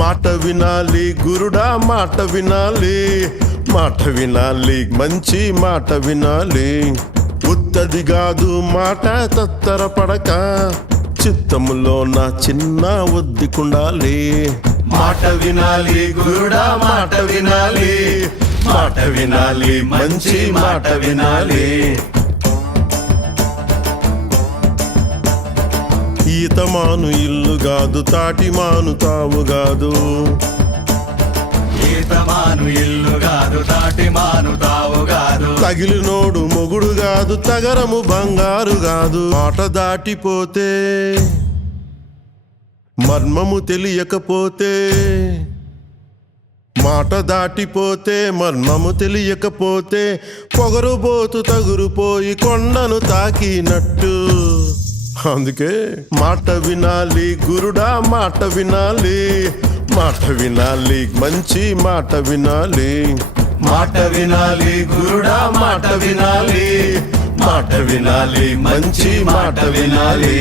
మాట వినాలి గురుడా మాట వినాలి, మాట వినాలి మంచి మాట వినాలి. ఉత్తది కాదు మాట తత్తరపడక, చిత్తములో నా చిన్న ఒద్దికుండాలి. మాట వినాలి గురుడా మాట వినాలి, మాట వినాలి మంచి మాట వినాలి. ఈతమాను ఇల్లు కాదు తాటిమాను తావు కాదు, ఈతమాను ఇల్లు కాదు తాటిమాను తావు కాదు. తగిలినోడు మొగుడు కాదు తగరము బంగారు కాదు. మాట దాటిపోతే మర్మము తెలియకపోతే, మాట దాటిపోతే మర్మము తెలియకపోతే, పొగరుబోతు తగురుపోయి కొండను తాకినట్టు. అందుకే మాట వినాలి గురుడా మాట వినాలి, మాట వినాలి మంచి మాట వినాలి. మాట వినాలి గురుడా మాట వినాలి, మాట వినాలి మంచి మాట వినాలి.